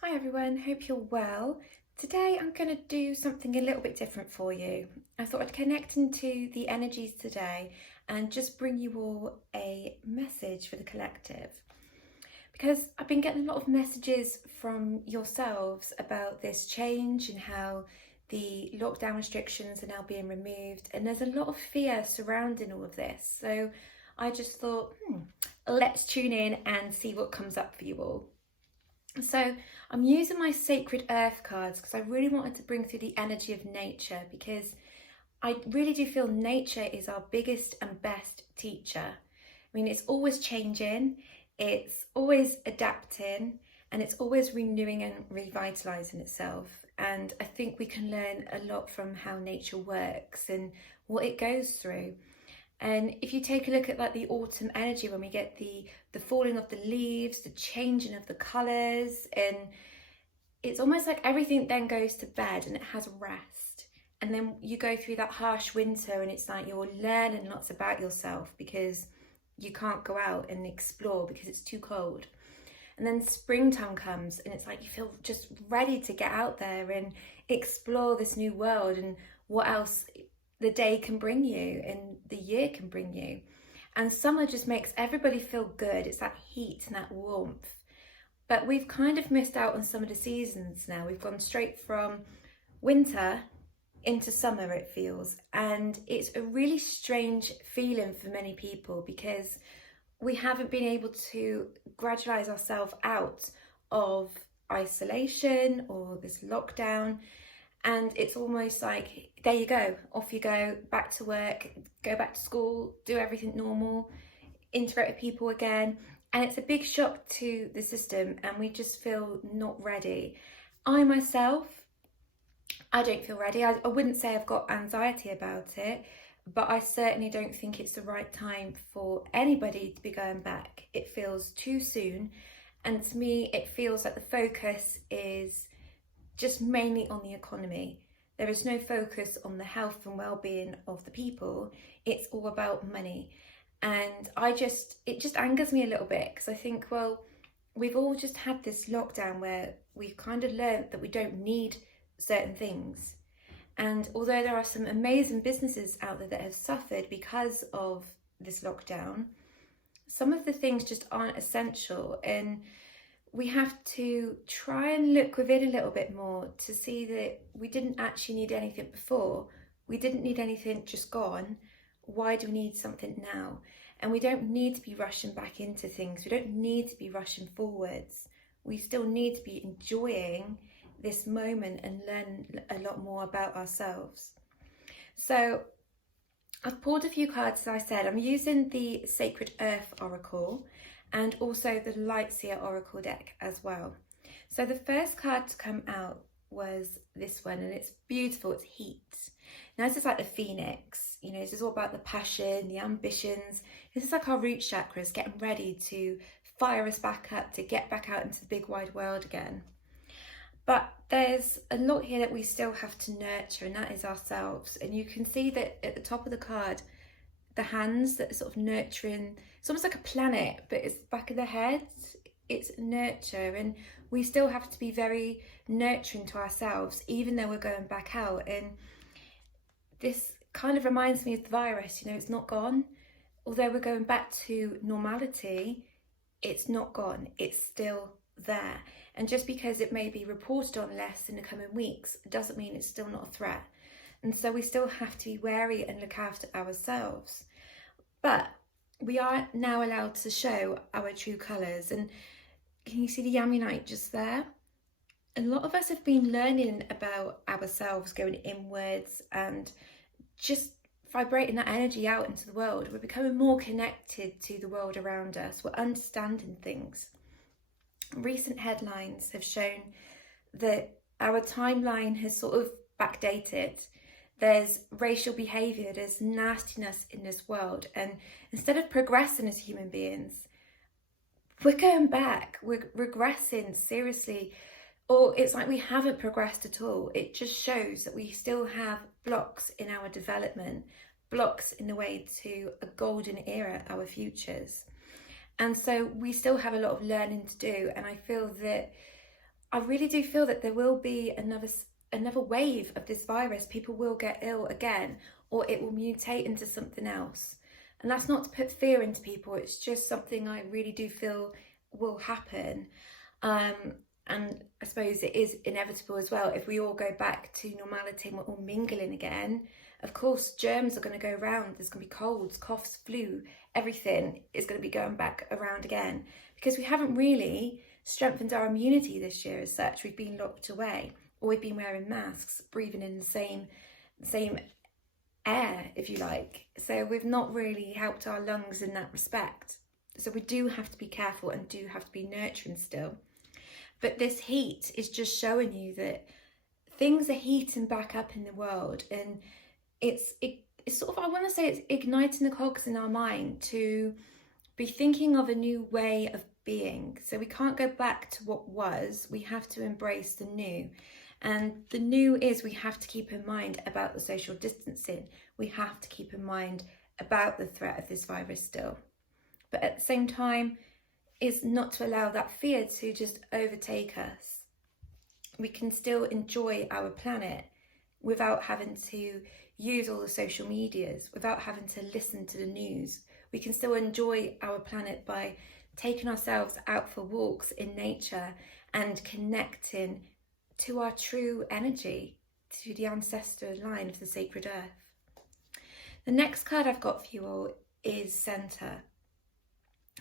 Hi everyone, hope you're well. Today I'm going to do something a little bit different for you. I thought I'd connect into the energies today and just bring you all a message for the collective. Because I've been getting a lot of messages from yourselves about this change and how the lockdown restrictions are now being removed, and there's a lot of fear surrounding all of this. So I just thought, let's tune in and see what comes up for you all. So I'm using my Sacred Earth cards because I really wanted to bring through the energy of nature, because I really do feel nature is our biggest and best teacher. I mean, it's always changing, it's always adapting, and it's always renewing and revitalizing itself. And I think we can learn a lot from how nature works and what it goes through. And if you take a look at like the autumn energy, when we get the falling of the leaves, the changing of the colours, and it's almost like everything then goes to bed and it has rest. And then you go through that harsh winter and it's like you're learning lots about yourself because you can't go out and explore because it's too cold. And then springtime comes and it's like you feel just ready to get out there and explore this new world and what else the day can bring you and the year can bring you. And summer just makes everybody feel good. It's that heat and that warmth. But we've kind of missed out on some of the seasons now. We've gone straight from winter into summer, it feels. And it's a really strange feeling for many people because we haven't been able to gradualize ourselves out of isolation or this lockdown. And it's almost like, there you go, off you go, back to work, go back to school, do everything normal, interact with people again. And it's a big shock to the system and we just feel not ready. I myself, I don't feel ready. I wouldn't say I've got anxiety about it, but I certainly don't think it's the right time for anybody to be going back. It feels too soon. And to me, it feels like the focus is just mainly on the economy. There is no focus on the health and well-being of the people. It's all about money. And it just angers me a little bit because I think, well, we've all just had this lockdown where we've kind of learned that we don't need certain things. And although there are some amazing businesses out there that have suffered because of this lockdown, some of the things just aren't essential. And we have to try and look within a little bit more to see that we didn't actually need anything before. We didn't need anything just gone. Why do we need something now? And we don't need to be rushing back into things. We don't need to be rushing forwards. We still need to be enjoying this moment and learn a lot more about ourselves. So I've pulled a few cards, as I said. I'm using the Sacred Earth Oracle and also the Lightseer Oracle deck as well. So the first card to come out was this one, and it's beautiful, it's heat. Now this is like the phoenix, you know, this is all about the passion, the ambitions. This is like our root chakras getting ready to fire us back up, to get back out into the big wide world again. But there's a lot here that we still have to nurture, and that is ourselves. And you can see that at the top of the card, the hands that are sort of nurturing, it's almost like a planet, but it's back of the head, it's nurture. And we still have to be very nurturing to ourselves, even though we're going back out. And this kind of reminds me of the virus, you know, it's not gone. Although we're going back to normality, it's not gone, it's still there. And just because it may be reported on less in the coming weeks, doesn't mean it's still not a threat. And so we still have to be wary and look after ourselves. But we are now allowed to show our true colours. And can you see the Yamminite just there? A lot of us have been learning about ourselves, going inwards and just vibrating that energy out into the world. We're becoming more connected to the world around us. We're understanding things. Recent headlines have shown that our timeline has sort of backdated. There's racial behaviour, there's nastiness in this world, and instead of progressing as human beings, we're going back, we're regressing seriously, or it's like we haven't progressed at all. It just shows that we still have blocks in our development, blocks in the way to a golden era, our futures. And so we still have a lot of learning to do, and I feel that I really do feel that there will be another wave of this virus. People will get ill again, or it will mutate into something else. And that's not to put fear into people, it's just something I really do feel will happen. Um, and I suppose it is inevitable as well. If we all go back to normality and we're all mingling again, of course, germs are going to go around. There's going to be colds, coughs, flu, everything is going to be going back around again, because we haven't really strengthened our immunity this year as such. We've been locked away, or we've been wearing masks, breathing in the same air, if you like. So we've not really helped our lungs in that respect. So we do have to be careful and do have to be nurturing still. But this heat is just showing you that things are heating back up in the world, and it's sort of, I want to say, it's igniting the cogs in our mind to be thinking of a new way of being. So we can't go back to what was, we have to embrace the new. And the new is, we have to keep in mind about the social distancing. We have to keep in mind about the threat of this virus still. But at the same time, is not to allow that fear to just overtake us. We can still enjoy our planet without having to use all the social medias, without having to listen to the news. We can still enjoy our planet by taking ourselves out for walks in nature and connecting to our true energy, to the ancestral line of the sacred earth. The next card I've got for you all is Center.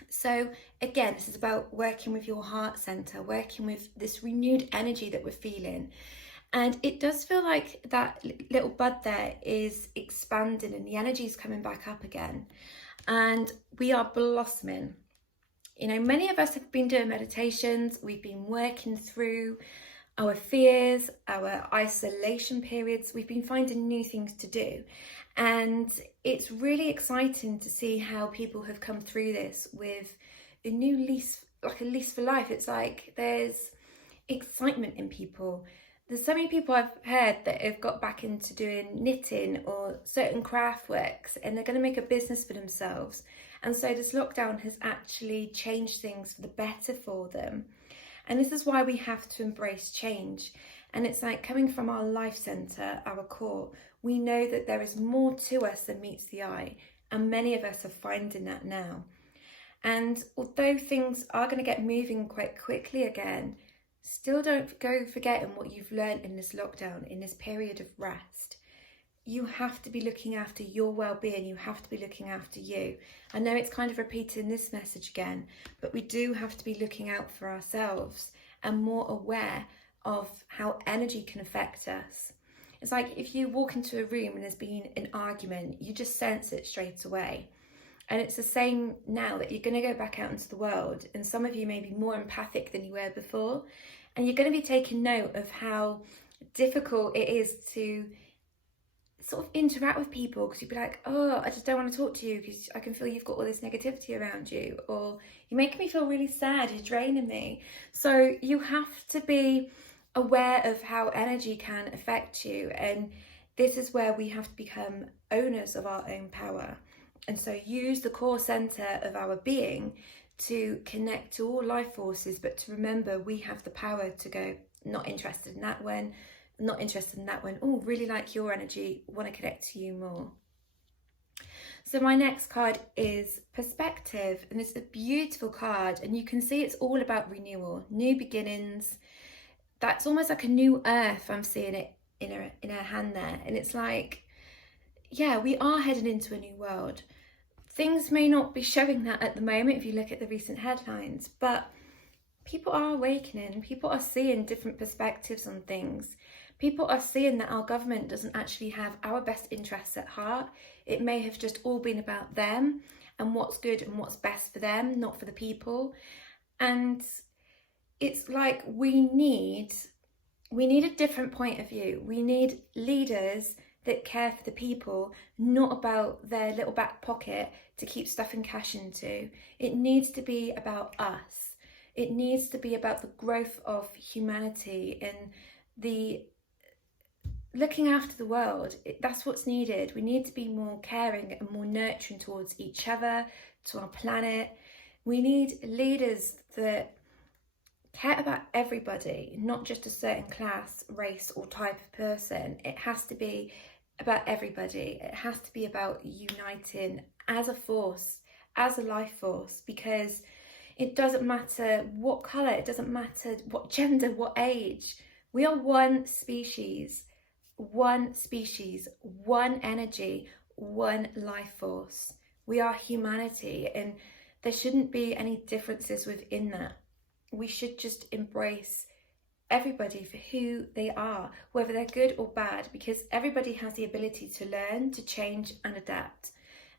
So again, this is about working with your heart center, working with this renewed energy that we're feeling. And it does feel like that little bud there is expanding and the energy is coming back up again. And we are blossoming. You know, many of us have been doing meditations. We've been working through our fears, our isolation periods. We've been finding new things to do. And it's really exciting to see how people have come through this with a new lease, like a lease for life. It's like there's excitement in people. There's so many people I've heard that have got back into doing knitting or certain craft works, and they're going to make a business for themselves. And so this lockdown has actually changed things for the better for them. And this is why we have to embrace change. And it's like coming from our life center, our core, we know that there is more to us than meets the eye. And many of us are finding that now. And although things are going to get moving quite quickly again, still don't go forgetting what you've learned in this lockdown, in this period of rest. You have to be looking after your well-being. You have to be looking after you. I know it's kind of repeating this message again, but we do have to be looking out for ourselves and more aware of how energy can affect us. It's like if you walk into a room and there's been an argument, you just sense it straight away. And it's the same now that you're going to go back out into the world, and some of you may be more empathic than you were before, and you're going to be taking note of how difficult it is to sort of interact with people, because you'd be like, oh, I just don't want to talk to you because I can feel you've got all this negativity around you, or you're making me feel really sad, you're draining me. So you have to be aware of how energy can affect you, and this is where we have to become owners of our own power. And so use the core center of our being to connect to all life forces, but to remember we have the power to go, not interested in that one, not interested in that one. Oh, really like your energy, want to connect to you more. So my next card is Perspective, and it's a beautiful card, and you can see it's all about renewal, new beginnings. That's almost like a new earth. I'm seeing it in her hand there, and it's like, yeah, we are heading into a new world. Things may not be showing that at the moment if you look at the recent headlines, but people are awakening. People are seeing different perspectives on things. People are seeing that our government doesn't actually have our best interests at heart. It may have just all been about them and what's good and what's best for them, not for the people. And it's like we need a different point of view. We need leaders that care for the people, not about their little back pocket to keep stuffing cash into. It needs to be about us. It needs to be about the growth of humanity and the looking after the world. That's what's needed. We need to be more caring and more nurturing towards each other, to our planet. We need leaders that care about everybody, not just a certain class, race, or type of person. It has to be about everybody. It has to be about uniting as a force, as a life force, because it doesn't matter what colour, it doesn't matter what gender, what age. We are one species, one energy, one life force. We are humanity, and there shouldn't be any differences within that. We should just embrace everybody for who they are, whether they're good or bad, because everybody has the ability to learn, to change and adapt.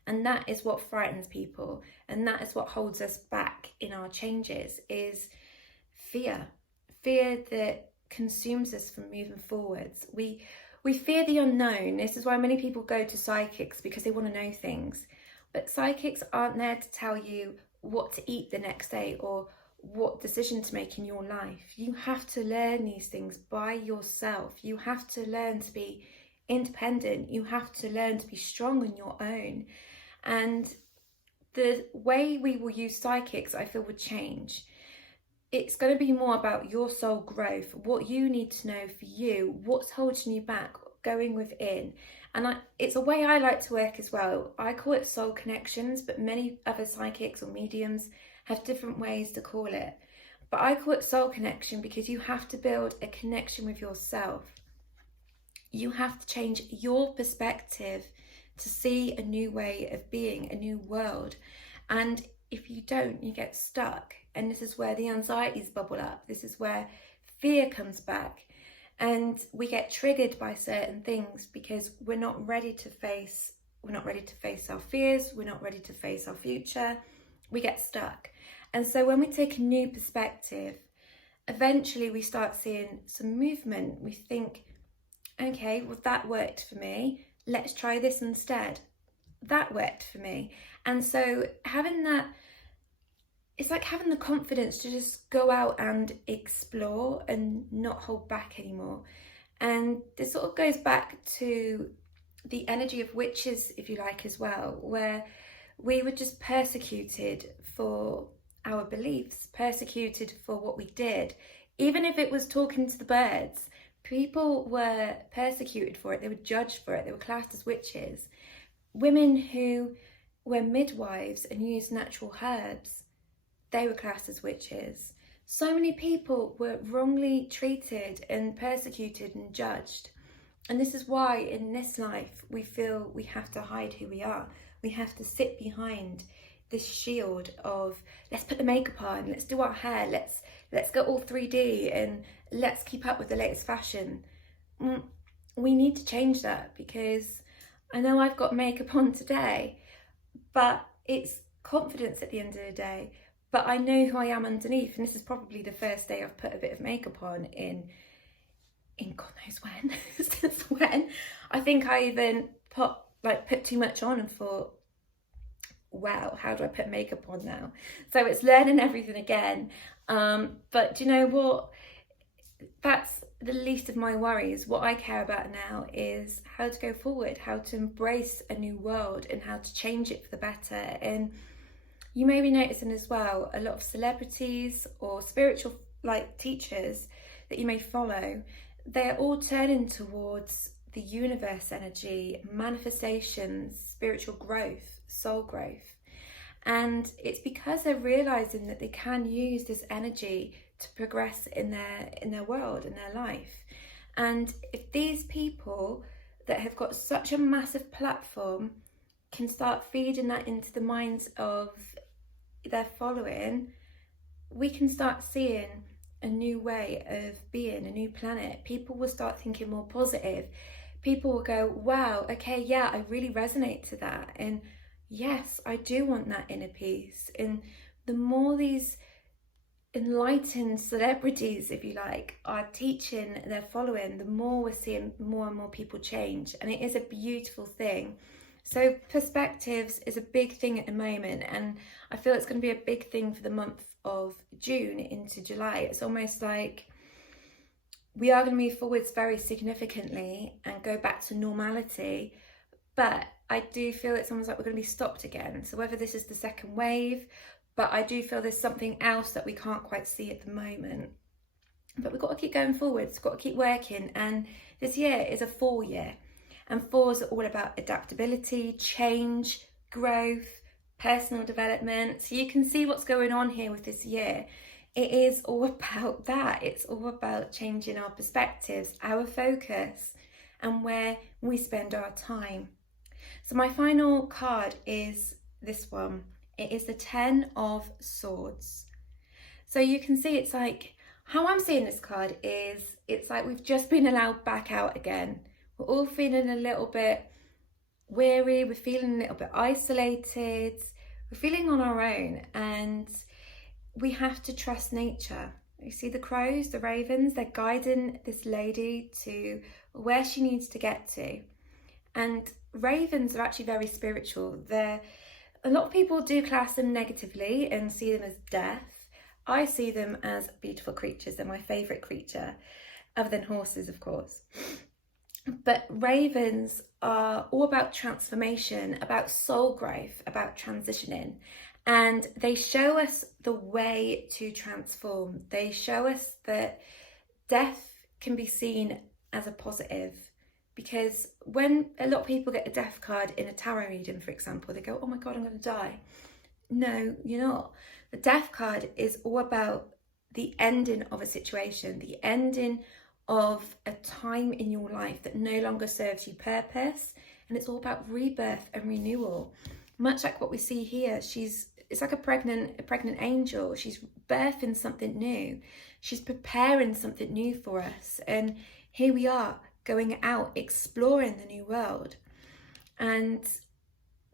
And that is what frightens people, and that is what holds us back in our changes, is fear that consumes us from moving forwards. We fear the unknown. This is why many people go to psychics, because they want to know things. But psychics aren't there to tell you what to eat the next day or what decision to make in your life. You have to learn these things by yourself. You have to learn to be independent. You have to learn to be strong on your own. And the way we will use psychics, I feel, would change. It's going to be more about your soul growth, what you need to know for you, what's holding you back, going within. And it's a way I like to work as well. I call it soul connections, but many other psychics or mediums have different ways to call it. But I call it soul connection because you have to build a connection with yourself. You have to change your perspective to see a new way of being, a new world. And if you don't, you get stuck. And this is where the anxieties bubble up. This is where fear comes back. And we get triggered by certain things because we're not ready to face our fears. We're not ready to face our future. We get stuck. And so when we take a new perspective, eventually we start seeing some movement. We think, okay, well, that worked for me. Let's try this instead. That worked for me. And so having that, it's like having the confidence to just go out and explore and not hold back anymore. And this sort of goes back to the energy of witches, if you like, as well, where we were just persecuted for our beliefs, persecuted for what we did. Even if it was talking to the birds, people were persecuted for it. They were judged for it. They were classed as witches. Women who were midwives and used natural herbs, they were classed as witches. So many people were wrongly treated and persecuted and judged. And this is why in this life we feel we have to hide who we are. We have to sit behind this shield of, let's put the makeup on, let's do our hair, let's go all 3D and let's keep up with the latest fashion. We need to change that, because I know I've got makeup on today, but it's confidence at the end of the day. But I know who I am underneath, and this is probably the first day I've put a bit of makeup on in God knows when, since when. I think I even put too much on and thought, wow, how do I put makeup on now? So it's learning everything again. But do you know what? That's the least of my worries. What I care about now is how to go forward, how to embrace a new world and how to change it for the better. And you may be noticing as well, a lot of celebrities or spiritual teachers that you may follow, they're all turning towards the universe energy, manifestations, spiritual growth, soul growth. And it's because they're realizing that they can use this energy to progress in their world, in their life. And if these people that have got such a massive platform can start feeding that into the minds of their following, we can start seeing a new way of being, a new planet. People will start thinking more positive. People will go, wow, okay, yeah, I really resonate to that. And yes, I do want that inner peace. And the more these enlightened celebrities, if you like, are teaching their following, the more we're seeing more and more people change. And it is a beautiful thing. So perspectives is a big thing at the moment, and I feel it's going to be a big thing for the month of June into July. It's almost like we are going to move forwards very significantly and go back to normality, but I do feel it's almost like we're going to be stopped again. So whether this is the second wave, but I do feel there's something else that we can't quite see at the moment. But we've got to keep going forwards, we've got to keep working. And this year is a 4 year, and 4s are all about adaptability, change, growth, personal development. So you can see what's going on here with this year. It is all about that. It's all about changing our perspectives, our focus, and where we spend our time. So my final card is this one. It is the 10 of Swords. So you can see it's like, how I'm seeing this card is, it's like we've just been allowed back out again. We're all feeling a little bit weary, we're feeling a little bit isolated, we're feeling on our own, and we have to trust nature. You see the crows, the ravens, they're guiding this lady to where she needs to get to. And ravens are actually very spiritual. A lot of people do class them negatively and see them as death. I see them as beautiful creatures. They're my favourite creature, other than horses, of course. But ravens are all about transformation, about soul growth, about transitioning. And they show us the way to transform. They show us that death can be seen as a positive. Because when a lot of people get a death card in a tarot reading, for example, they go, oh my God, I'm going to die. No, you're not. The death card is all about the ending of a situation, the ending of a time in your life that no longer serves you purpose. And it's all about rebirth and renewal. Much like what we see here, it's like a pregnant angel. She's birthing something new. She's preparing something new for us. And here we are, going out, exploring the new world. And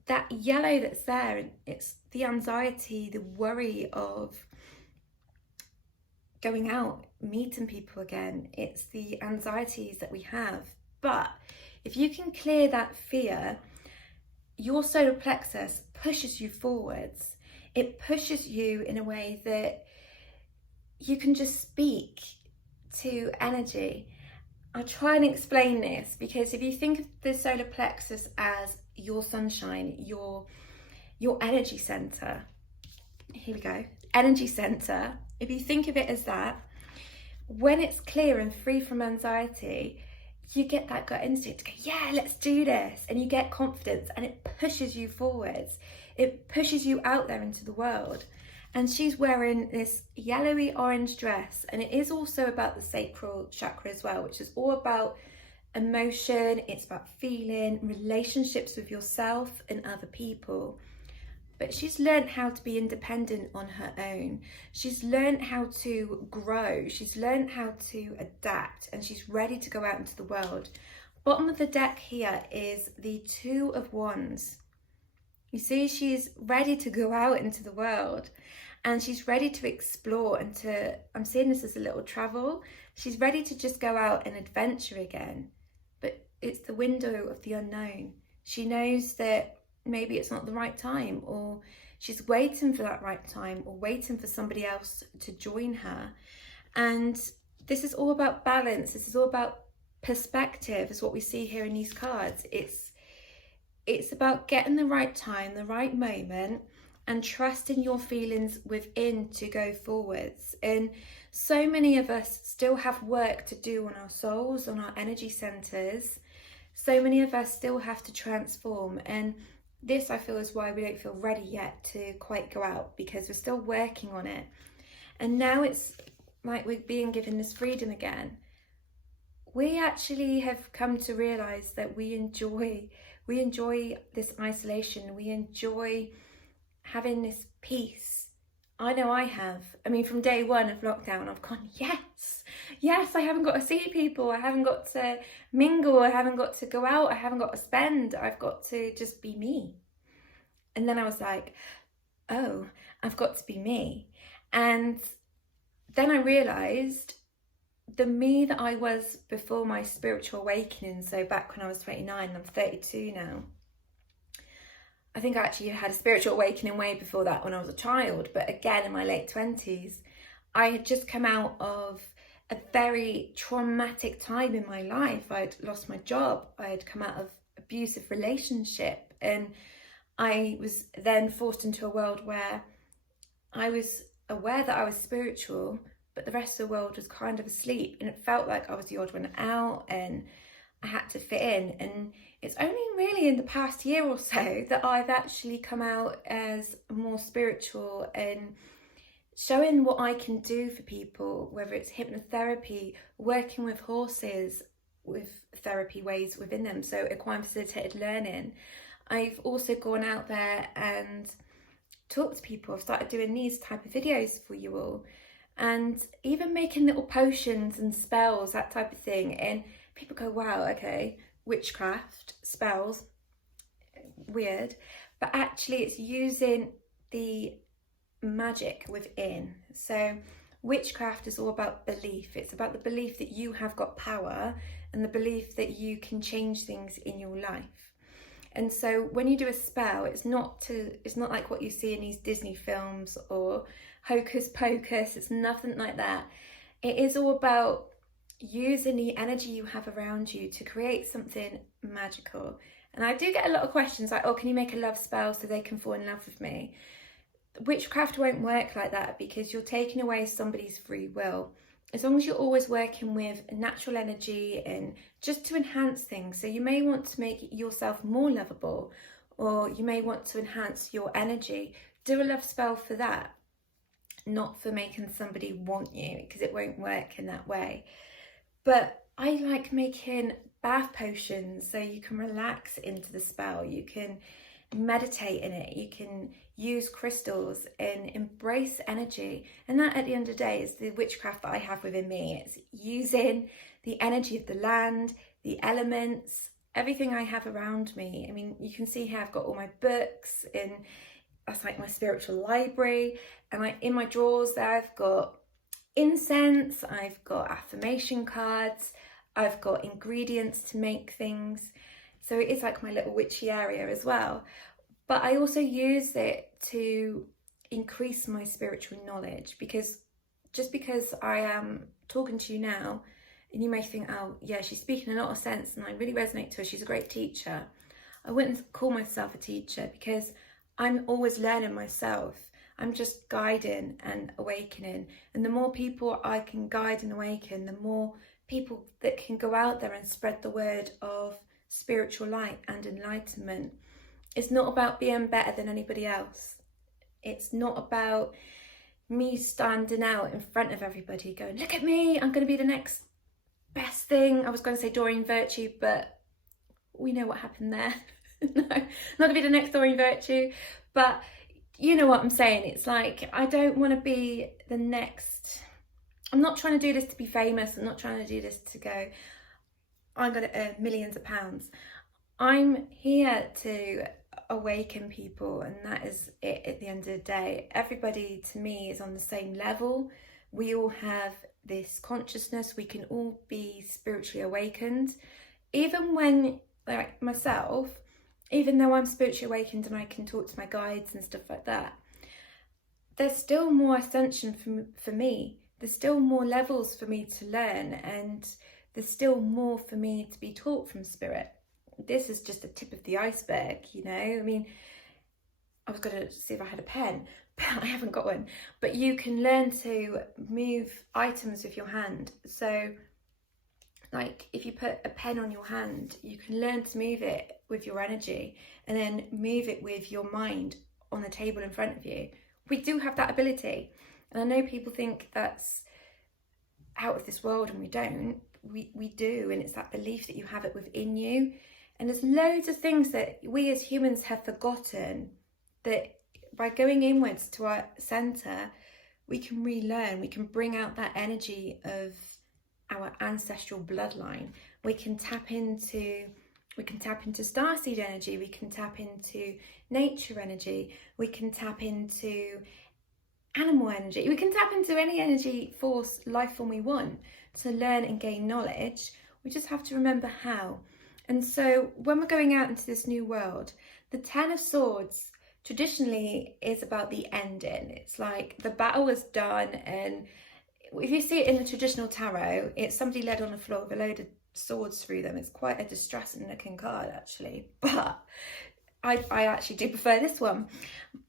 that yellow that's there, it's the anxiety, the worry of going out, meeting people again. It's the anxieties that we have. But if you can clear that fear, your solar plexus pushes you forwards. It pushes you in a way that you can just speak to energy. I'll try and explain this, because if you think of the solar plexus as your sunshine, your energy center, here we go, energy center. If you think of it as that, when it's clear and free from anxiety, you get that gut instinct to go, yeah, let's do this. And you get confidence, and it pushes you forwards. It pushes you out there into the world. And she's wearing this yellowy orange dress, and it is also about the sacral chakra as well, which is all about emotion. It's about feeling, relationships with yourself and other people. But she's learned how to be independent on her own. She's learned how to grow. She's learned how to adapt, and she's ready to go out into the world. Bottom of the deck here is the 2 of Wands. You see, she's ready to go out into the world, and she's ready to explore and I'm seeing this as a little travel. She's ready to just go out and adventure again. But it's the window of the unknown. She knows that maybe it's not the right time, or she's waiting for that right time, or waiting for somebody else to join her. And this is all about balance. This is all about perspective, is what we see here in these cards. It's about getting the right time, the right moment, and trusting your feelings within to go forwards. And so many of us still have work to do on our souls, on our energy centers. So many of us still have to transform. And this, I feel, is why we don't feel ready yet to quite go out, because we're still working on it. And now it's like we're being given this freedom again. We actually have come to realize that we enjoy this isolation. We enjoy having this peace. I know I have. I mean, from day one of lockdown, I've gone, yes, I haven't got to see people. I haven't got to mingle. I haven't got to go out. I haven't got to spend. I've got to just be me. And then I was like, oh, I've got to be me. And then I realized the me that I was before my spiritual awakening. So back when I was 29, I'm 32 now. I think I actually had a spiritual awakening way before that when I was a child. But again, in my late 20s, I had just come out of a very traumatic time in my life. I'd lost my job. I had come out of abusive relationship. And I was then forced into a world where I was aware that I was spiritual, but the rest of the world was kind of asleep, and it felt like I was the odd one out and I had to fit in. And it's only really in the past year or so that I've actually come out as more spiritual and showing what I can do for people, whether it's hypnotherapy, working with horses with therapy ways within them, so equine facilitated learning. I've also gone out there and talked to people. I've started doing these type of videos for you all, and even making little potions and spells, that type of thing. And people go, wow, okay, witchcraft, spells, weird. But actually it's using the magic within. So witchcraft is all about belief. It's about the belief that you have got power and the belief that you can change things in your life. And so when you do a spell, it's not like what you see in these Disney films or hocus pocus. It's nothing like that. It is all about using the energy you have around you to create something magical. And I do get a lot of questions like, oh, can you make a love spell so they can fall in love with me? Witchcraft won't work like that, because you're taking away somebody's free will. As long as you're always working with natural energy and just to enhance things. So you may want to make yourself more lovable, or you may want to enhance your energy. Do a love spell for that, not for making somebody want you, because it won't work in that way. But I like making bath potions so you can relax into the spell. You can meditate in it. You can use crystals and embrace energy. And that, at the end of the day, is the witchcraft that I have within me. It's using the energy of the land, the elements, everything I have around me. I mean, you can see here I've got all my books, and that's like my spiritual library. And in my drawers there, I've got incense, I've got affirmation cards, I've got ingredients to make things. So it is like my little witchy area as well. But I also use it to increase my spiritual knowledge, because just because I am talking to you now and you may think, oh yeah, she's speaking a lot of sense and I really resonate to her, she's a great teacher. I wouldn't call myself a teacher, because I'm always learning myself. I'm just guiding and awakening. And the more people I can guide and awaken, the more people that can go out there and spread the word of spiritual light and enlightenment. It's not about being better than anybody else. It's not about me standing out in front of everybody going, look at me, I'm going to be the next best thing. I was going to say Doreen Virtue, but we know what happened there. No, not going to be the next Doreen Virtue, but you know what I'm saying. It's like, I don't want to be the next. I'm not trying to do this to be famous. I'm not trying to do this to go, I'm going to earn millions of pounds. I'm here to awaken people, and that is it at the end of the day. Everybody to me is on the same level. We all have this consciousness. We can all be spiritually awakened. Even when, like myself, even though I'm spiritually awakened and I can talk to my guides and stuff like that, there's still more ascension for me. There's still more levels for me to learn, and there's still more for me to be taught from spirit. This is just the tip of the iceberg, you know. I mean, I was going to see if I had a pen, but I haven't got one. But you can learn to move items with your hand. So like if you put a pen on your hand, you can learn to move it with your energy and then move it with your mind on the table in front of you. We do have that ability. And I know people think that's out of this world, and we don't. We do, and it's that belief that you have it within you. And there's loads of things that we as humans have forgotten, that by going inwards to our centre, we can relearn. We can bring out that energy of our ancestral bloodline. We can tap into starseed energy. We can tap into nature energy. We can tap into animal energy. We can tap into any energy force, life form we want to learn and gain knowledge. We just have to remember how. And so when we're going out into this new world, the Ten of Swords traditionally is about the ending. It's like the battle is done, and if you see it in the traditional tarot, it's somebody led on the floor with a load of swords through them. It's quite a distressing looking card actually, but I actually do prefer this one.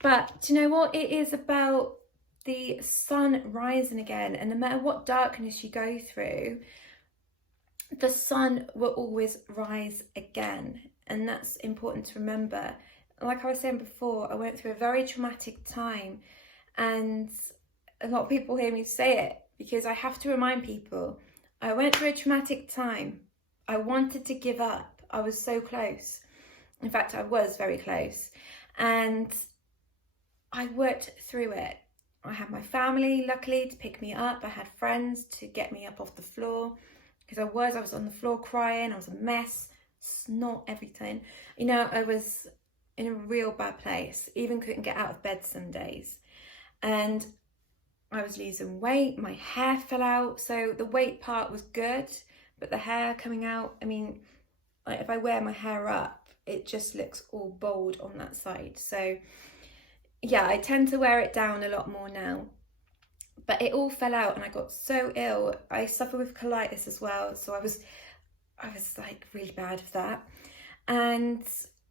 But do you know what? It is about the sun rising again, and no matter what darkness you go through, the sun will always rise again. And that's important to remember. Like I was saying before, I went through a very traumatic time, and a lot of people hear me say it because I have to remind people, I went through a traumatic time. I wanted to give up. I was so close. In fact, I was very close. And I worked through it. I had my family, luckily, to pick me up. I had friends to get me up off the floor, because I was on the floor crying. I was a mess, snot, everything. You know, I was in a real bad place. Even couldn't get out of bed some days. And I was losing weight. My hair fell out. So the weight part was good, but the hair coming out, I mean, like if I wear my hair up, it just looks all bald on that side. So yeah, I tend to wear it down a lot more now. But it all fell out and I got so ill. I suffer with colitis as well. So I was like really bad with that. And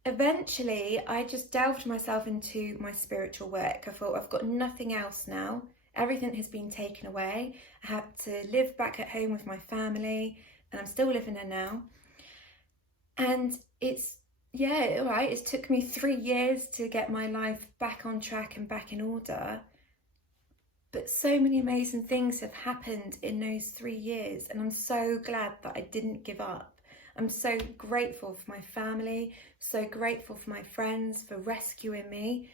eventually I just delved myself into my spiritual work. I thought, I've got nothing else now. Everything has been taken away. I had to live back at home with my family, and I'm still living there now. And it's, yeah, all right, it took me 3 years to get my life back on track and back in order. But so many amazing things have happened in those 3 years, and I'm so glad that I didn't give up. I'm so grateful for my family, so grateful for my friends for rescuing me,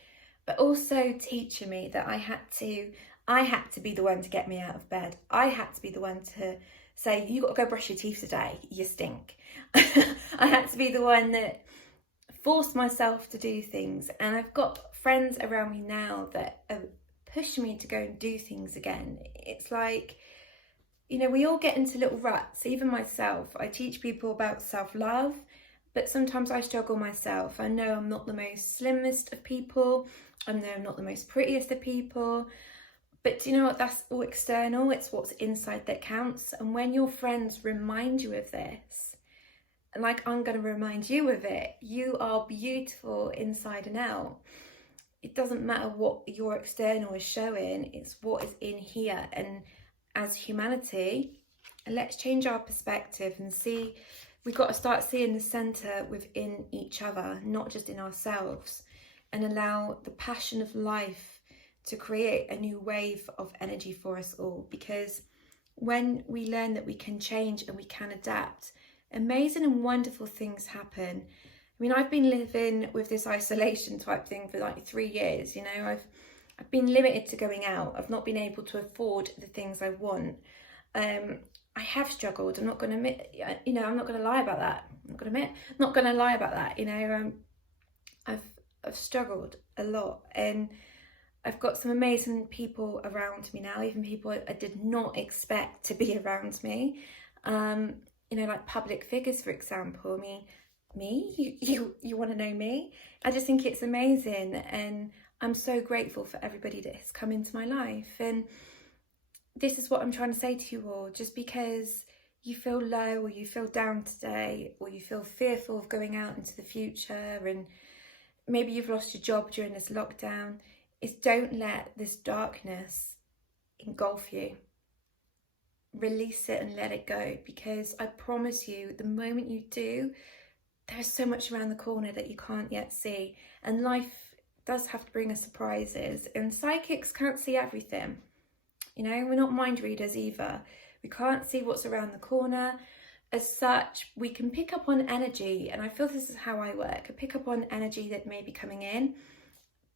but also teaching me that I had to be the one to get me out of bed. I had to be the one to say, you got to go brush your teeth today, you stink. I had to be the one that forced myself to do things. And I've got friends around me now that are pushing me to go and do things again. It's like, you know, we all get into little ruts, even myself. I teach people about self-love, but sometimes I struggle myself. I know I'm not the most slimmest of people. I know I'm not the most prettiest of people. But do you know what? That's all external. It's what's inside that counts. And when your friends remind you of this, and like I'm going to remind you of it, you are beautiful inside and out. It doesn't matter what your external is showing, it's what is in here. And as humanity, let's change our perspective and see, we've got to start seeing the centre within each other, not just in ourselves, and allow the passion of life to create a new wave of energy for us all. Because when we learn that we can change and we can adapt, amazing and wonderful things happen. I mean, I've been living with this isolation type thing for like 3 years, you know. I've been limited to going out. I've not been able to afford the things I want. I have struggled. I'm not going to admit, you know, I'm not going to lie about that. Not going to lie about that. You know, I've struggled a lot, and I've got some amazing people around me now, even people I did not expect to be around me. You know, like public figures, for example. I mean, you want to know me? I just think it's amazing, and I'm so grateful for everybody that has come into my life. And this is what I'm trying to say to you all. Just because you feel low or you feel down today, or you feel fearful of going out into the future, and maybe you've lost your job during this lockdown, is don't let this darkness engulf you. Release it and let it go, because I promise you, the moment you do, there's so much around the corner that you can't yet see. And life does have to bring us surprises, and psychics can't see everything. You know, we're not mind readers either. We can't see what's around the corner. As such, we can pick up on energy, and I feel this is how I work. I pick up on energy that may be coming in,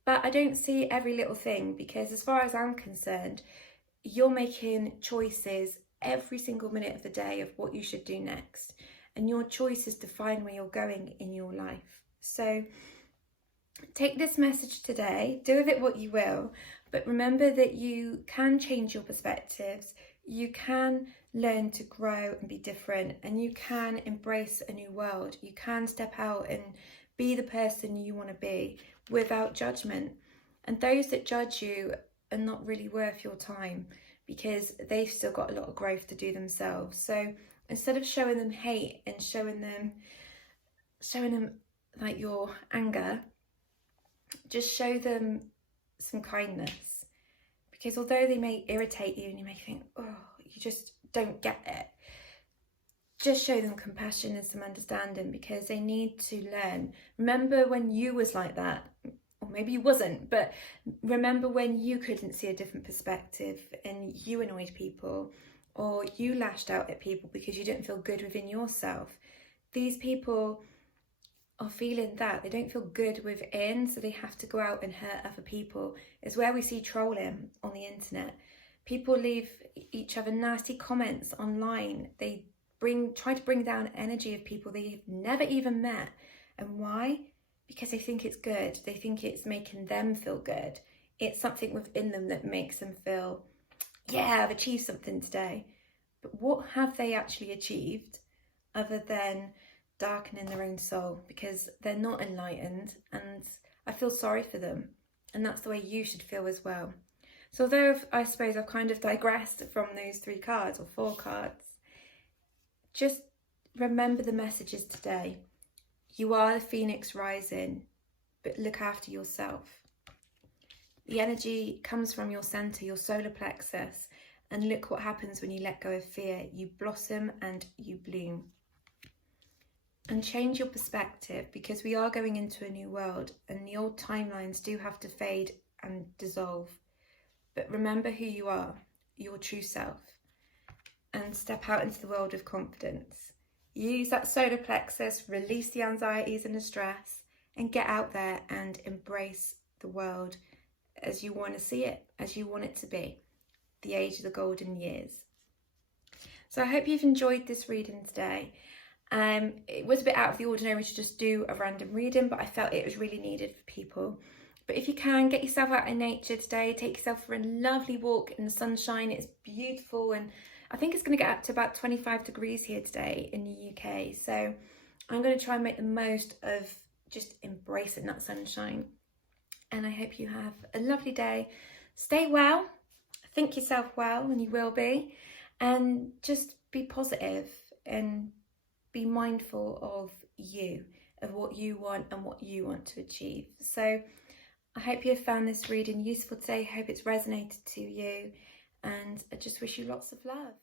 but I don't see every little thing, because as far as I'm concerned, you're making choices every single minute of the day of what you should do next. And your choices define where you're going in your life. So take this message today, do with it what you will, but remember that you can change your perspectives, you can learn to grow and be different, and you can embrace a new world. You can step out and be the person you want to be without judgment. And those that judge you are not really worth your time, because they've still got a lot of growth to do themselves. So instead of showing them hate and showing them like your anger, just show them some kindness, because although they may irritate you and you may think, oh, you just don't get it, just show them compassion and some understanding, because they need to learn. Remember when you was like that, or maybe you wasn't, but remember when you couldn't see a different perspective and you annoyed people, or you lashed out at people because you didn't feel good within yourself. These people are feeling that. They don't feel good within, so they have to go out and hurt other people. It's where we see trolling on the internet. People leave each other nasty comments online. They try to bring down energy of people they've never even met. And why? Because they think it's good. They think it's making them feel good. It's something within them that makes them feel, yeah, I've achieved something today. But what have they actually achieved other than darkening their own soul? Because they're not enlightened, and I feel sorry for them. And that's the way you should feel as well. So although I suppose I've kind of digressed from those 3 cards or 4 cards, just remember the messages today. You are the phoenix rising, but look after yourself. The energy comes from your center, your solar plexus, and look what happens when you let go of fear. You blossom and you bloom. And change your perspective, because we are going into a new world and the old timelines do have to fade and dissolve. But remember who you are, your true self, and step out into the world with confidence. Use that solar plexus, release the anxieties and the stress, and get out there and embrace the world as you want to see it, as you want it to be, the age of the golden years. So I hope you've enjoyed this reading today. It was a bit out of the ordinary to just do a random reading, but I felt it was really needed for people. But if you can, get yourself out in nature today, take yourself for a lovely walk in the sunshine. It's beautiful, and I think it's going to get up to about 25 degrees here today in the UK. So I'm going to try and make the most of just embracing that sunshine. And I hope you have a lovely day. Stay well, think yourself well, and you will be, and just be positive and be mindful of you, of what you want and what you want to achieve. So I hope you have found this reading useful today. I hope it's resonated to you, and I just wish you lots of love.